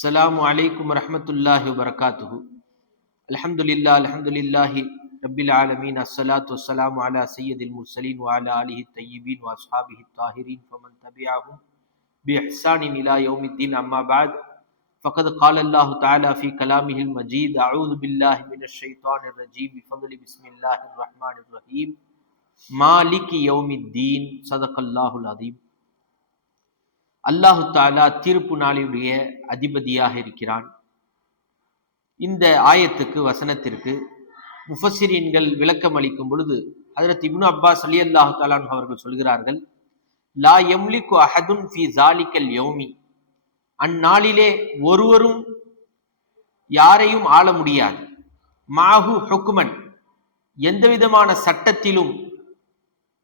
அஸ்ஸலாமு அலைக்கும் வரஹ்மத்துல்லாஹி வபரகாத்துஹு. அல்ஹம்துலில்லாஹி ரப்பில் ஆலமீன். அஸ்ஸலாத்து வஸ்ஸலாமு அலா சய்யிதில் முர்ஸலீன் வ அலா ஆலிஹி தய்யிபீன் வ அஸ்ஹாபிஹி தாஹிரீன் ஃபமன் தபிஅஹும் பி இஹ்சானின் இலா யௌமித்தீன். அம்மா பஅத். ஃபகத் கால அல்லாஹு தஆலா ஃபீ கலாமிஹில் மஜீத். அஊது பில்லாஹி மினஷ் ஷைத்தானிர் ரஜீம். பிஃபத்லி பிஸ்மில்லாஹிர் ரஹ்மானிர் ரஹீம். மாலிகி யௌமித்தீன். ஸதகல்லாஹுல் அஸீம். அல்லாஹு தாலா தீர்ப்பு நாளினுடைய அதிபதியாக இருக்கிறான். இந்த ஆயத்துக்கு வசனத்திற்கு முஃபஸ்ஸிரீன்கள் விளக்கம் அளிக்கும் பொழுது ஹஜ்ரத் இப்னு அப்பாஸ் ரலியல்லாஹு தஆலா அன்ஹு அவர்கள் சொல்கிறார்கள், லா யம்லிகு அஹதுன் ஃபீ ஸாலிகல் யௌமி, அந்நாளிலே ஒருவரும் யாரையும் ஆள முடியாது. மாஹு ஹுக்மன், எந்த விதமான சட்டத்திலும்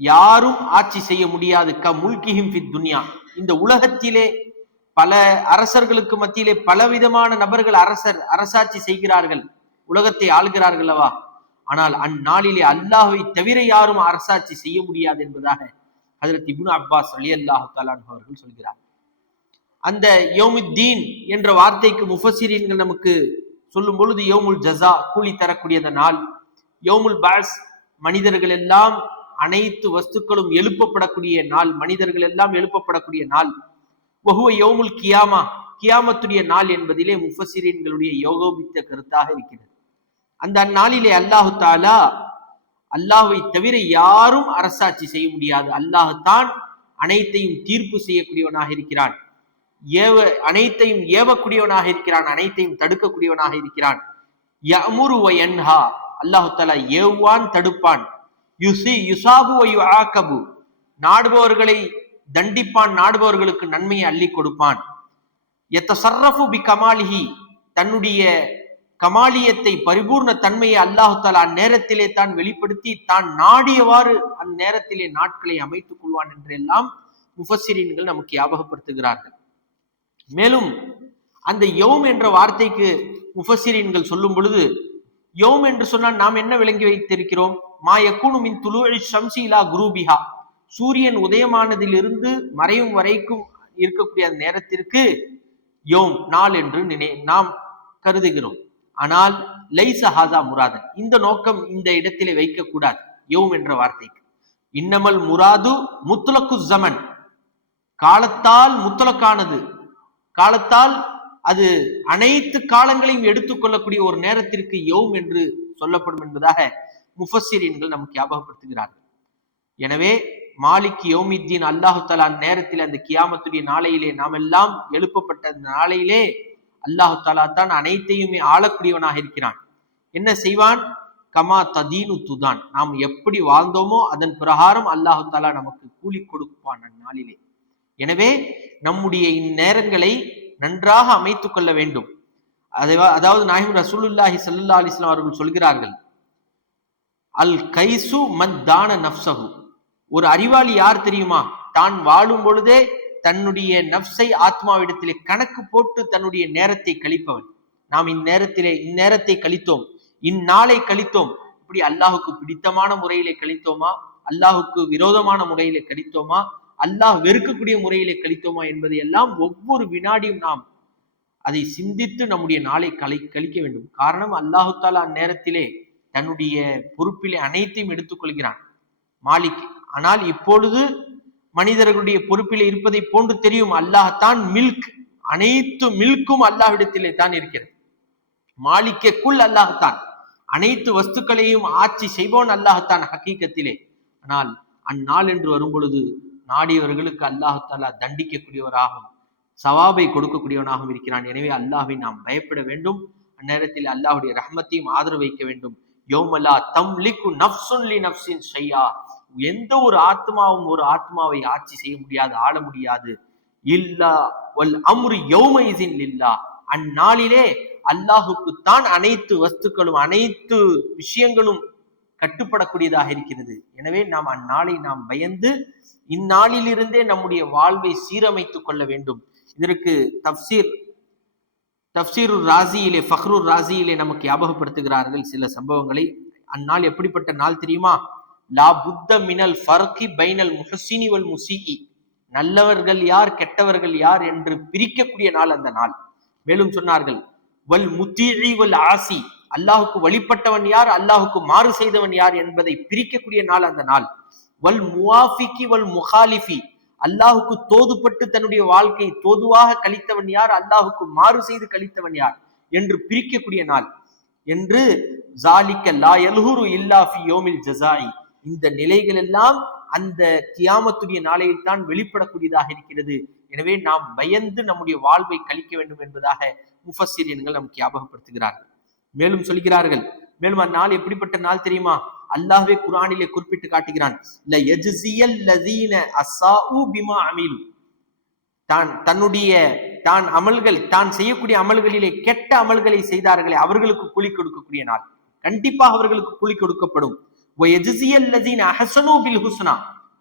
யாரும் ஆட்சி செய்ய முடியாது. க முல்கிஹிம் ஃபித் துன்யா, இந்த உலகத்திலே பல அரசர்களுக்கு மத்தியிலே பலவிதமான நபர்கள் அரசாட்சி செய்கிறார்கள், உலகத்தை ஆள்கிறார்கள் அல்லவா. ஆனால் அந்நாளிலே அல்லாஹ்வை தவிர யாரும் அரசாட்சி செய்ய முடியாது என்பதாக ஹஜ்ரத் இப்னு அப்பாஸ் ரலியல்லாஹு தஆலா அன்ஹு அவர்கள் சொல்கிறார். அந்த யௌமுத்தீன் என்ற வார்த்தைக்கு முஃபஸ்ஸிரீன்கள் நமக்கு சொல்லும் பொழுது யௌமுல் ஜஸா, கூலி தரக்கூடிய அந்த நாள். யௌமுல் பஅஸ், மனிதர்கள் எல்லாம் அனைத்து வஸ்துக்களும் எழுப்பப்படக்கூடிய நாள், மனிதர்கள் எல்லாம் எழுப்பப்படக்கூடிய நாள். வஹுவ யௌமுல் கியாமா, கியாமத்துடைய நாள் என்பதிலே முஃபஸ்ஸிரீன்களுடைய யோகோபித்த கருத்தாக இருக்கிறது. அந்த அந்நாளிலே அல்லாஹு தாலா, அல்லாஹ்வை தவிர யாரும் அரசாட்சி செய்ய முடியாது. அல்லாஹ் தான் அனைத்தையும் தீர்ப்பு செய்யக்கூடியவனாக இருக்கிறான், அனைத்தையும் ஏவக்கூடியவனாக இருக்கிறான், அனைத்தையும் தடுக்கக்கூடியவனாக இருக்கிறான். யஅமுரு வ யன்ஹா, அல்லாஹு தாலா ஏவுவான், தடுப்பான். யுசாபு வ யுஆகபு, நாடுபவர்களை தண்டிப்பான், நாடுபவர்களுக்கு நன்மையை அள்ளி கொடுப்பான். யதஸர்ரஃபு பி கமாலிஹி, தன்னுடைய கமாலியத்தை, பரிபூர்ண தன்மையை அல்லாஹு தஆலா அந்நேரத்திலே தான் வெளிப்படுத்தி தான் நாடியவாறு அந்நேரத்திலே நாட்களை அமைத்துக் கொள்வான் என்றெல்லாம் முஃபஸ்ஸிரீன்கள் நமக்கு ஞாபகப்படுத்துகிறார்கள். மேலும் அந்த யௌம் என்ற வார்த்தைக்கு முஃபஸ்ஸிரீன்கள் சொல்லும் பொழுது, யௌம் என்று சொன்னால் நாம் என்ன விளங்கி வைத்திருக்கிறோம்? மா யகூனு மின் துலூஇ ஷம்ஸி இலா குரூபிஹா, சூரியன் உதயமானதிலிருந்து மறையும் வரைக்கும் இருக்கக்கூடிய அந்த நேரத்திற்கு யௌம், நாள் என்று நாம் கருதுகிறோம். ஆனால் லைஸ ஹாஸா முராதன், இந்த நோக்கம் இந்த இடத்திலே வைக்கக்கூடாது யௌம் என்ற வார்த்தைக்கு. இன்னமல் முராது முத்லகு ஸமன், காலத்தால் முத்லக்கானது, காலத்தால் அது அனைத்து காலங்களையும் எடுத்துக்கொள்ளக்கூடிய ஒரு நேரத்திற்கு யௌம் என்று சொல்லப்படும் என்பதாக முஃபஸ்ஸிரீன்கள் நமக்கு ஞாபகப்படுத்துகிறார்கள். எனவே மாலிக் யௌமித்தீன், அல்லாஹு தஆலா நேரத்தில் அந்த கியாமத்துடைய நாளையிலே, நாம் எல்லாம் எழுப்பப்பட்ட அந்த நாளையிலே அல்லாஹு தஆலா தான் அனைத்தையுமே ஆளக்கூடியவனாக இருக்கிறான். என்ன செய்வான்? கமா ததீனு துதான், நாம் எப்படி வாழ்ந்தோமோ அதன் பிரகாரம் அல்லாஹு தஆலா நமக்கு கூலி கொடுப்பான் அந்நாளிலே. எனவே நம்முடைய இந்நேரங்களை நன்றாக அமைத்துக் கொள்ள வேண்டும். அதாவது நாயகம் ரசூலுல்லாஹி ஸல்லல்லாஹு அலைஹி வஸல்லம் அவர்கள் சொல்கிறார்கள், அல் கைசு மன் தான நஃப்ஸஹு, ஒரு அறிவாளி யார் தெரியுமா? தான் வாழும் பொழுதே தன்னுடைய நஃப்ஸை ஆத்மாவிடத்திலே கணக்கு போட்டு தன்னுடைய நேரத்தை கழிப்பவன். நாம் இந்நேரத்தை கழித்தோம், இந்நாளை கழித்தோம், இப்படி அல்லாஹுக்கு பிடித்தமான முறையிலே கழித்தோமா, அல்லாஹுக்கு விரோதமான முறையிலே கழித்தோமா, அல்லாஹ் வெறுக்கக்கூடிய முறையிலே கழித்தோமா என்பதை எல்லாம் ஒவ்வொரு வினாடியும் நாம் அதை சிந்தித்து நம்முடைய நாளை கழிக்க வேண்டும். காரணம், அல்லாஹு தஆலா அந்நேரத்திலே தன்னுடைய பொறுப்பிலே அனைத்தையும் எடுத்துக்கொள்கிறான் மாலிக். ஆனால் இப்பொழுது மனிதர்களுடைய பொறுப்பிலே இருப்பதை போன்று தெரியும், அல்லாஹ்தான் மில்க், அனைத்து மில்க்கும் அல்லாஹ்விடத்திலே தான் இருக்கிறது. மாலிக்குள் அல்லாஹ்தான், அனைத்து வஸ்துக்களையும் ஆட்சி செய்பவன் அல்லாஹ்தான் ஹகீகத்திலே. ஆனால் அந்நாள் என்று வரும் பொழுது நாடியவர்களுக்கு அல்லாஹு தஆலா தண்டிக்கக்கூடியவராகவும் சவாபை கொடுக்கக்கூடியவனாகவும் இருக்கிறான். எனவே அல்லாஹ்வை நாம் பயப்பட வேண்டும். அந்நேரத்தில் அல்லாஹ்வுடைய ரஹ்மத்தையும் ஆதரவு வைக்க வேண்டும். யௌமலா தம்லிகு நஃப்ஸுன் லி நஃப்ஸின் ஷையா, எந்த ஒரு ஆத்மாவும் ஒரு ஆத்மாவை ஆட்சி செய்ய முடியாது, ஆள முடியாது. இல்லா வல் அம்ரு யௌமைஸின் லில்லாஹ், அந்நாளிலே அல்லாஹுக்கு தான் அனைத்து வஸ்துக்களும் அனைத்து விஷயங்களும் கட்டுப்படக்கூடியதாக இருக்கிறது. எனவே நாம் அந்நாளை நாம் பயந்து இந்நாளிலிருந்தே நம்முடைய வாழ்வை சீரமைத்துக் கொள்ள வேண்டும். இதற்கு தப்சீருர் ராசியிலே, ஃபக்ருர் ராசியிலே நமக்கு ஞாபகப்படுத்துகிறார்கள் சில சம்பவங்களை. அந்நாள் எப்படிப்பட்ட நாள் தெரியுமா? லா புத்த மினல் ஃபர்கி பைனல் முஹ்ஸினி வல் முஸீஇ, நல்லவர்கள் யார் கெட்டவர்கள் யார் என்று பிரிக்கக்கூடிய நாள் அந்த நாள். மேலும் சொன்னார்கள், வல் முத்தீஇ வல் ஆசி, அல்லாஹுக்கு வழிபட்டவன் யார், அல்லாஹுக்கு மாறு செய்தவன் யார் என்பதை பிரிக்கக்கூடிய நாள் அந்த நாள். வல் முவாஃபிகி வல் முஹாலிஃபி, அல்லாஹுக்கு தோதுபட்டு தன்னுடைய வாழ்க்கை தோதுவாக கழித்தவன் யார், அல்லாஹுக்கு மாறு செய்து கழித்தவன் யார் என்று பிரிக்கக்கூடிய நாள் என்று. ஜாலிக்க லா யல்ஹுரு இல்லா ஃபி யௌமில் ஜஸாஇ, இந்த நிலைகள் எல்லாம் அந்த கியாமத்துடைய நாளையில் தான் வெளிப்படக்கூடியதாக இருக்கிறது. எனவே நாம் பயந்து நம்முடைய வாழ்வை கழிக்க வேண்டும் என்பதாக முஃபஸ்ஸிரீன்கள் நமக்கு ஞாபகப்படுத்துகிறார்கள். மேலும் சொல்கிறார்கள், மேலும் அந்நாள் எப்படிப்பட்ட நாள் தெரியுமா? அல்லாஹ்வே குர்ஆனிலே குறிப்பிட்டு காட்டுகிறான், தான் செய்யக்கூடிய அமல்களிலே கெட்ட அமல்களை செய்தார்களே அவர்களுக்கு கூலி கொடுக்கக்கூடிய நாள். கண்டிப்பாக அவர்களுக்கு கூலி கொடுக்கப்படும்.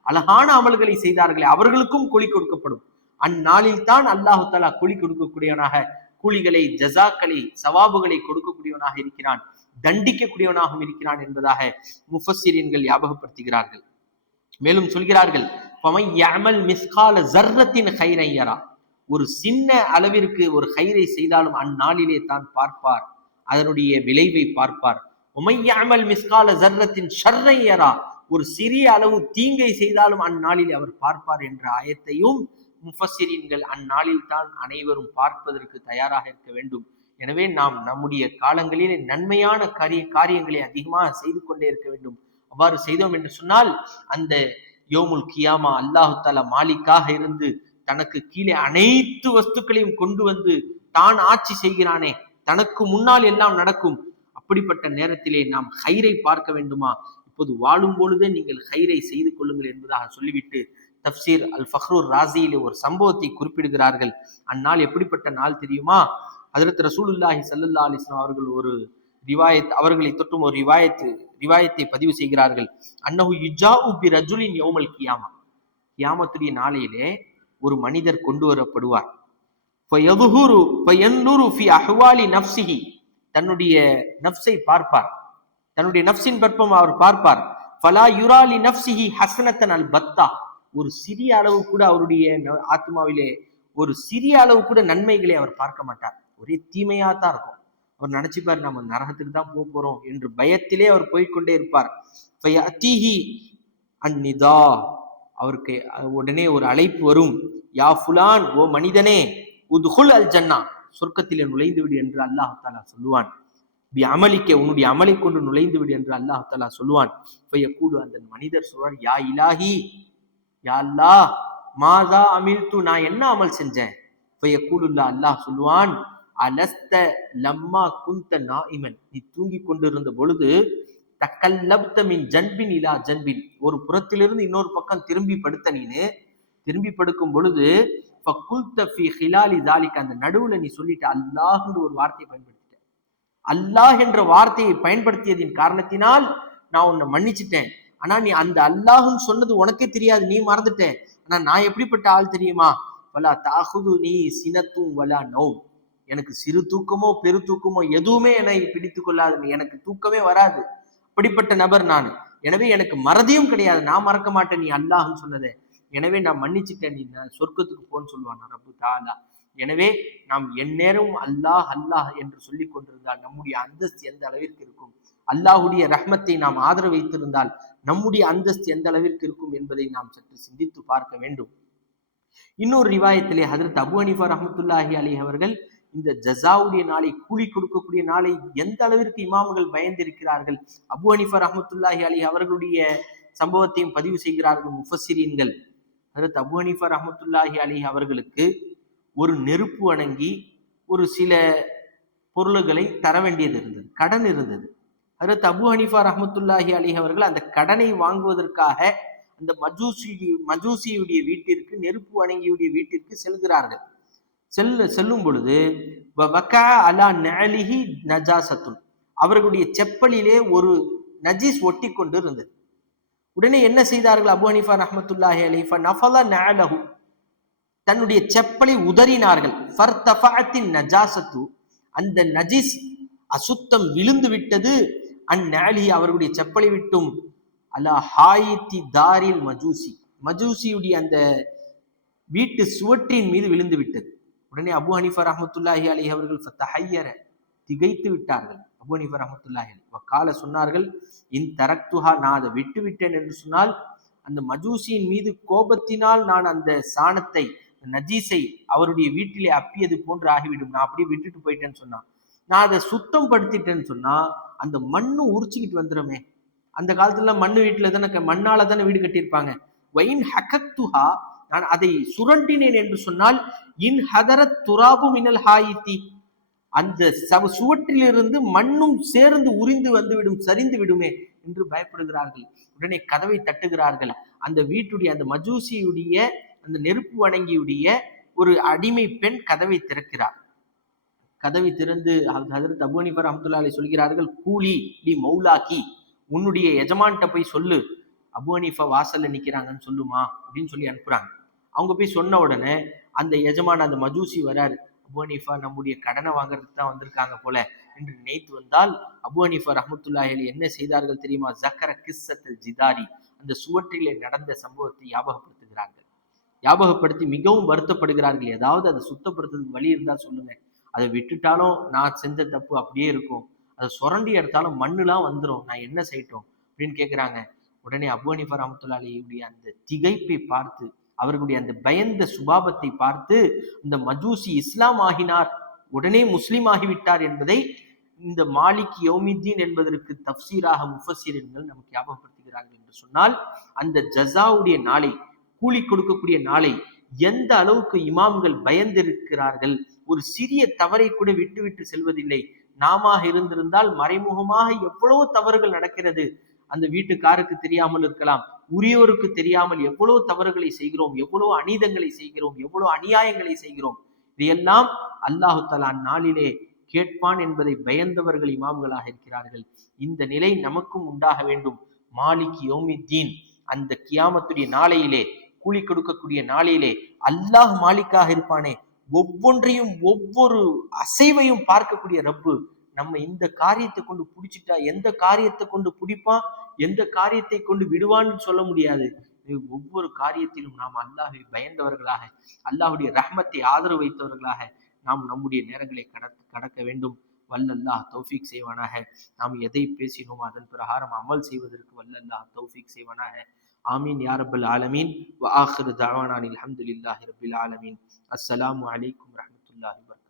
அழகான அமல்களை செய்தார்களே அவர்களுக்கும் கூலி கொடுக்கப்படும். அந்நாளில் தான் அல்லாஹு தஆலா கூலி கொடுக்கக்கூடியவனாக, கூலிகளை, ஜஸாக்களை, சவாபுகளை கொடுக்கக்கூடியவனாக இருக்கிறான், தண்டிக்கக்கூடியவனாகவும் இருக்கிறான் என்பதாக முஃபஸ்ஸிரீன்கள் ஞாபகப்படுத்துகிறார்கள். மேலும் சொல்கிறார்கள், ஒரு சின்ன அளவிற்கு ஒரு ஹைரை செய்தாலும் அந்நாளிலே தான் பார்ப்பார், அதனுடைய விளைவை பார்ப்பார். ஒரு சிறிய அளவு தீங்கை செய்தாலும் அந்நாளில் அவர் பார்ப்பார் என்ற ஆயத்தையும் முஃபஸ்ஸிரீன்கள் அந்நாளில் தான் அனைவரும் பார்ப்பதற்கு தயாராக இருக்க வேண்டும். எனவே நாம் நம்முடைய காலங்களில் நன்மையான காரியங்களை அதிகமாக செய்து கொண்டே இருக்க வேண்டும். அவ்வாறு செய்தோம் என்று சொன்னால் அந்த யோமுல் கியாமா அல்லாஹு தஆலா மாலிக்காக இருந்து தனக்கு கீழே அனைத்து வஸ்துக்களையும் கொண்டு வந்து தான் ஆட்சி செய்கிறானே, தனக்கு முன்னால் எல்லாம் நடக்கும். அப்படிப்பட்ட நேரத்திலே நாம் ஹைரை பார்க்க வேண்டுமா? இப்போது வாழும் பொழுதே நீங்கள் ஹைரை செய்து கொள்ளுங்கள் என்பதாக சொல்லிவிட்டு தஃப்சீர் அல் ஃபக்ருர் ராசியிலே ஒரு சம்பவத்தை குறிப்பிடுகிறார்கள். அந்நாள் எப்படிப்பட்ட நாள் தெரியுமா? ஹஜ்ரத் ரசூலுல்லாஹி ஸல்லல்லாஹு அலைஹி வஸல்லம் அவர்கள் ஒரு ரிவாயத், அவர்களை தொற்றும் ஒரு ரிவாயத்தை பதிவு செய்கிறார்கள். அன்னஹு யுஜாஉ பி ரஜுலின் யௌமல் கியாமா, கியாமத்துடைய நாளையிலே ஒரு மனிதர் கொண்டு வரப்படுவார். ஃபயதுஹுரு ஃபயன்துரு ஃபி அஹ்வாலி நஃப்ஸிஹி, தன்னுடைய நஃப்ஸை பார்ப்பார், தன்னுடைய நஃப்ஸின் பற்பம் அவர் பார்ப்பார். ஃபலா யுரா லி நஃப்ஸிஹி ஹஸனத்தன் அல் பத்தா, ஒரு சிறிய அளவு கூட அவருடைய ஆத்மாவிலே ஒரு சிறிய அளவு கூட நன்மைகளை அவர் பார்க்க மாட்டார், ஒரே தீமையா தான் இருக்கும். அவர் நினைச்சுப்பார், நம்ம நரகத்துக்கு தான் போக போறோம் என்று பயத்திலே அவர் போய்கொண்டே இருப்பார். அந்நிதா, அவருக்கு உடனே ஒரு அழைப்பு வரும், யா ஃபுலான், ஓ மனிதனே, உத்ஹுல் அல் ஜன்னா, சொர்க்கத்திலே நுழைந்து விடு என்று அல்லாஹ் தஆலா சொல்லுவான். பி அமலிக்க, உன்னுடைய அமலை கொண்டு நுழைந்து விடு என்று அல்லாஹ் தஆலா சொல்லுவான். ஃபயகூலு, அந்த மனிதர் சொல்வார், யா இலாஹி, யா அல்லாஹ், மாதா அமில்து, நான் என்ன அமல் செஞ்சேன்? ஃபயகூலுல்லா, அல்லாஹ் சொல்லுவான், அலஸ்த லம்மா குந்த நாயிமன், நீ தூங்கி கொண்டிருந்த பொழுது தக்கல்லப்த மின் ஜன்பின் இலா ஜன்பின், ஒரு புறத்திலிருந்து இன்னொரு பக்கம் திரும்பி படுத்த, நீனு திரும்பி படுக்கும் பொழுது ஃபகுல்த ஃபீ ஹிலாலி ஸாலிக, அந்த நடுவுல நீ சொல்லிட்ட அல்லாஹ் என்ற ஒரு வார்த்தையை பயன்படுத்திட்ட. அல்லாஹ் என்ற வார்த்தையை பயன்படுத்தியதின் காரணத்தினால் நான் உன்னை மன்னிச்சிட்டேன். ஆனா நீ அந்த அல்லாஹ்னு சொன்னது உனக்கே தெரியாது, நீ மறந்துட்ட. ஆனா நான் எப்படிப்பட்ட ஆள் தெரியுமா? வலா தாஹுதுனி சினத்தும் வலா நௌம், எனக்கு சிறு தூக்கமோ பெரு தூக்கமோ எதுவுமே என்னை பிடித்து கொள்ளாது, எனக்கு தூக்கமே வராது, அப்படிப்பட்ட நபர் நான். எனவே எனக்கு மறதியும் கிடையாது, நான் மறக்க மாட்டேன் நீ அல்லாஹ்னு சொன்னதே. எனவே நான் மன்னிச்சுட்டேன், நீ சொர்க்கத்துக்கு போன்னு சொல்லுவான் ரப்பு தஆலா. எனவே நாம் எந்நேரம் அல்லாஹ் அல்லாஹ் என்று சொல்லிக் கொண்டிருந்தால் நம்முடைய அந்தஸ்து எந்த அளவிற்கு இருக்கும்? அல்லாஹுடைய ரஹ்மத்தை நாம் ஆதரவு வைத்திருந்தால் நம்முடைய அந்தஸ்து எந்த அளவிற்கு இருக்கும் என்பதை நாம் சற்று சிந்தித்து பார்க்க வேண்டும். இன்னொரு ரிவாயத்திலே ஹஜ்ரத் அபூ ஹனீஃபா ரஹ்மத்துல்லாஹி அலைஹி அவர்கள் இந்த ஜஸாவுடைய நாளை, கூலி கொடுக்கக்கூடிய நாளை எந்த அளவிற்கு இமாம்கள் பயந்திருக்கிறார்கள். அபூ ஹனீஃபா ரஹ்மத்துல்லாஹி அலைஹி அவர்களுடைய சம்பவத்தையும் பதிவு செய்கிறார்கள் முஃபஸ்ஸிரீன்கள். ஹஜ்ரத் அபூ ஹனீஃபா ரஹ்மத்துல்லாஹி அலைஹி அவர்களுக்கு ஒரு நெருப்பு வணங்கி ஒரு சில பொருள்களை தர வேண்டியது இருந்தது, கடன் இருந்தது. ஹஜ்ரத் அபூ ஹனீஃபா ரஹ்மத்துல்லாஹி அலைஹி அவர்கள் அந்த கடனை வாங்குவதற்காக அந்த மஜூசியுடைய வீட்டிற்கு, நெருப்பு வணங்கியுடைய வீட்டிற்கு செல்கிறார்கள். செல்லும் பொழுது அவர்களுடைய செப்பலிலே ஒரு நஜீஸ் ஒட்டி கொண்டு இருந்தது. உடனே என்ன செய்தார்கள் அபூ ஹனீஃபா ரஹ்மத்துல்லாஹி அலைஹி, ஃபனஃபல நஅலஹு, தன்னுடைய செப்பலை உதறினார்கள். ஃபர்தஃபஅத்தின் நஜாசத்து, அந்த நஜீஸ் அசுத்தம் விழுந்து விட்டது. அந்நஅலி, அவர்களுடைய செப்பலை விட்டும், அலா ஹாயித்தி தாரில் மஜூசி, மஜூசியுடைய அந்த வீட்டு சுவற்றின் மீது விழுந்து விட்டது. உடனே அபு ஹனீஃபா ரஹ்மத்துல்லாஹி அலைஹி அவர்கள் ஃபத்தஹய்யர, திகைத்து விட்டார்கள். அபு ஹனீஃபா ரஹ்மத்துல்லாஹி அலைஹி வக்கால சொன்னார்கள், இன் தரக்துஹா, நான் அதை விட்டு விட்டேன் என்று சொன்னால், அந்த மஜூசியின் மீது கோபத்தினால் நான் அந்த சாணத்தை, நஜீஸை அவருடைய வீட்டிலே அப்பியது போன்று ஆகிவிடும். நான் அப்படியே விட்டுட்டு போயிட்டேன்னு சொன்னா, நான் அதை சுத்தம் படுத்திட்டேன்னு சொன்னா அந்த மண்ணு உரிச்சுக்கிட்டு வந்துடுமே. அந்த காலத்துல மண்ணு வீட்டுல தானே, மண்ணால தானே வீடு கட்டியிருப்பாங்க. வைன் ஹகத்துஹா, நான் அதை சுரண்டினேன் என்று சொன்னால், இன் ஹதரத் துராபு மினல் ஹாயித்தி, அந்த சுவற்றிலிருந்து மண்ணும் சேர்ந்து உறிந்து வந்துவிடும், சரிந்து விடுமே என்று பயப்படுகிறார்கள். உடனே கதவை தட்டுகிறார்கள். அந்த வீட்டுடைய, அந்த மஜூசியுடைய, அந்த நெருப்பு வணங்கியுடைய ஒரு அடிமை பெண் கதவை திறக்கிறார். கதவை திறந்து ஹஜரத் அபூ ஹனீஃபா ரஹ்மத்துல்லாஹி அலைஹி சொல்கிறார்கள், கூலி லி மௌலாக்கி, உன்னுடைய எஜமான்கிட்ட போய் சொல்லு, அபூ ஹனீஃபா வாசல்ல நிக்கிறாங்கன்னு சொல்லுமா அப்படின்னு சொல்லி அனுப்புறாங்க. அவங்க போய் சொன்ன உடனே அந்த எஜமான், அந்த மஜூசி வராரு. அபூ ஹனீஃபா நம்முடைய கடனை வாங்குறதுக்கு தான் வந்திருக்காங்க போல என்று நினைத்து வந்தால், அபூ ஹனீஃபா ரஹ்மத்துல்லாஹி அலைஹி என்ன செய்தார்கள் தெரியுமா? ஜக்கர கிஸ்ஸத்துல் ஜிதாரி, அந்த சுவற்றிலே நடந்த சம்பவத்தை ஞாபகப்படுத்துகிறார்கள். ஞாபகப்படுத்தி மிகவும் வருத்தப்படுகிறார்கள். ஏதாவது அதை சுத்தப்படுத்துறதுக்கு வழி இருந்தா சொல்லுங்க, அதை விட்டுட்டாலும் நான் செஞ்ச தப்பு அப்படியே இருக்கும், அதை சுரண்டி எடுத்தாலும் மண்ணுலாம் வந்துடும், நான் என்ன செய்யட்டும் அப்படின்னு கேட்கிறாங்க. உடனே அபூ ஹனீஃபா ரஹ்மத்துல்லாஹி அலைஹி அந்த திகைப்பை பார்த்து, அவர்களுடைய அந்த பயந்த சுபாவத்தை பார்த்து, இந்த மஜூசி இஸ்லாம் ஆகினார், உடனே முஸ்லீம் ஆகிவிட்டார் என்பதை இந்த மாலிக் யௌமித்தீன் என்பதற்கு தஃப்சீராக முஃபஸ்ஸிரீன்கள் நமக்கு ஞாபகப்படுத்துகிறார்கள் என்று சொன்னால், அந்த ஜஸாவுடைய நாளை, கூலி கொடுக்கக்கூடிய நாளை எந்த அளவுக்கு இமாம்கள் பயந்திருக்கிறார்கள். ஒரு சிறிய தவறை கூட விட்டு விட்டு செல்வதில்லை. நாம இருந்திருந்தால் மறைமுகமாக எவ்வளவு தவறுகள் நடக்கிறது, அந்த வீட்டுக்காருக்கு தெரியாமல் இருக்கலாம், உரியவருக்கு தெரியாமல் எவ்வளவு தவறுகளை செய்கிறோம், எவ்வளவு அநீதங்களை செய்கிறோம், எவ்வளவு அநியாயங்களை செய்கிறோம். இதையெல்லாம் அல்லாஹு தஆலா நாளிலே கேட்பான் என்பதை பயந்தவர்கள் இமாம்களாக இருக்கிறார்கள். இந்த நிலை நமக்கும் உண்டாக வேண்டும். மாலிக் யௌமித்தீன், அந்த கியாமத்துடைய நாளையிலே, கூலி கொடுக்கக்கூடிய நாளையிலே அல்லாஹ் மாலிக்காக இருப்பானே, ஒவ்வொன்றையும் ஒவ்வொரு அசைவையும் பார்க்கக்கூடிய ரப்பு நம்ம இந்த காரியத்தை கொண்டு பிடிச்சிட்டா எந்த காரியத்தை கொண்டு பிடிப்பான், எந்த காரியத்தை கொண்டு விடுவான்னு சொல்ல முடியாது. ஒவ்வொரு காரியத்திலும் நாம் அல்லாஹை பயந்தவர்களாக, அல்லாஹுடைய ரஹ்மத்தை ஆதரவு வைத்தவர்களாக நாம் நம்முடைய நேரங்களை கடக்க வேண்டும். வல்லல்லாஹ் தௌஃபீக் செய்வானாக. நாம் எதை பேசினோமோ அதன் பிரகாரம் அமல் செய்வதற்கு வல்லல்லாஹ் தௌஃபீக் செய்வானாக. ஆமீன் யா ரப்பல் ஆலமீன். வ ஆகிரு தஅவானா அல்ஹம்துலில்லாஹி ரப்பில் ஆலமீன். அஸ்ஸலாமு அலைக்கும் வரஹ்மத்துல்லாஹி வபரகாத்துஹு.